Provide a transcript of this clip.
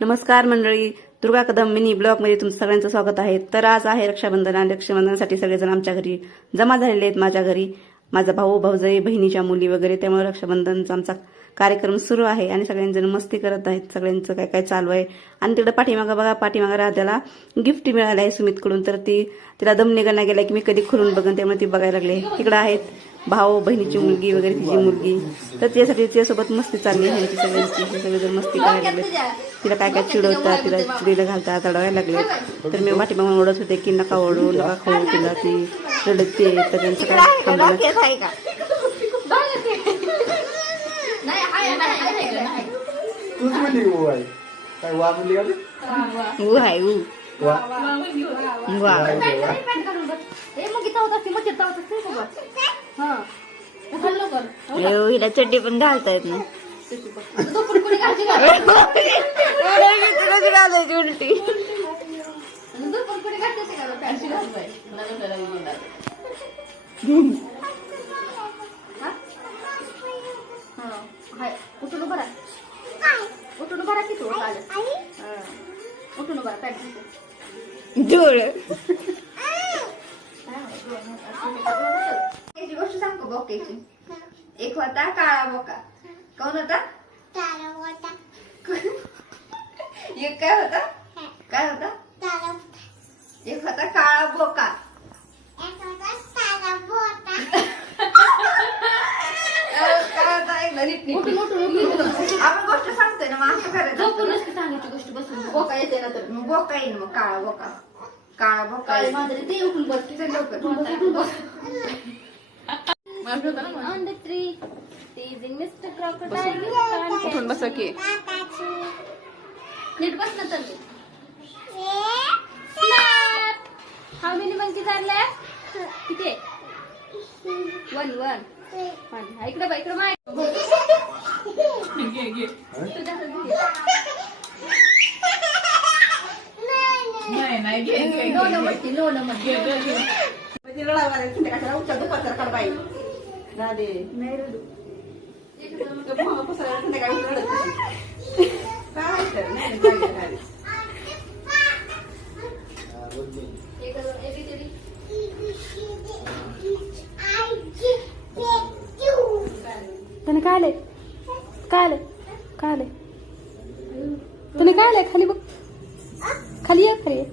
नमस्कार मंडळी, दुर्गा कदम मिनी ब्लॉगमध्ये तुमचं सगळ्यांचं स्वागत आहे. तर आज आहे रक्षाबंधन आणि रक्षाबंधनासाठी सगळेजण आमच्या घरी जमा झालेले आहेत. माझ्या घरी माझा भाऊ, भाऊजाई, बहिणीच्या मुली वगैरे, त्यामुळे रक्षाबंधनचा आमचा कार्यक्रम सुरू आहे आणि सगळ्यांजण मस्ती करत आहेत. सगळ्यांचं काय काय चालू आहे. आणि तिकडे पाठीमागं बघा, पाठीमागं राहत्याला गिफ्ट मिळालं आहे सुमितकडून. तर तिला दम निघाला गेला की मी कधी खुलून बघन, त्यामुळे ती बघायला लागले. तिकडं आहेत भाऊ, बहिणीची मुलगी वगैरे, तिची मुलगी. तर त्यासाठी तिच्यासोबत मस्ती चालली आहे सगळ्यांची. हे सगळेजण मस्ती करायला लागले. तिला काय काय चिडवतात, तिला चिडीला घालतात, चढवायला लागले. तर मी पाठीमागून ओढत होते की नका ओढू, नका खाऊ तिला, ती रडते. तर त्यांचं काय थांबलं. हिला चड्डी पण घालता येत नाही. घालायची उलटी. उठून बरा उठून बरा किती उठून बरा काय याची गोष्ट सांगतो बोक्याची. एक होता काळा बोका. कोण होता? एक काय होता? काय होता? एक होता काळा बोका. आपण गोष्ट सांगतोय ना, मग असं करायचं. सांगायची गोष्ट बसून बोका येते ना, तर मग बोका येईन. मग काळा बोका, काळा बोका ते उठून बस तिथे लवकर. On the tree, teasing Mr. Crocodile. उठून बसा की. नीट बस ना तर. Snap! How many monkeys are left? किती? One. इकडे बघ, इकडे माय. नाही घे. No number. नाही रडू. त्याने काय आलंय? काय आलंय? काय आलंय? त्याने काय आलंय? खाली बघ, खाली ये, खाली ये.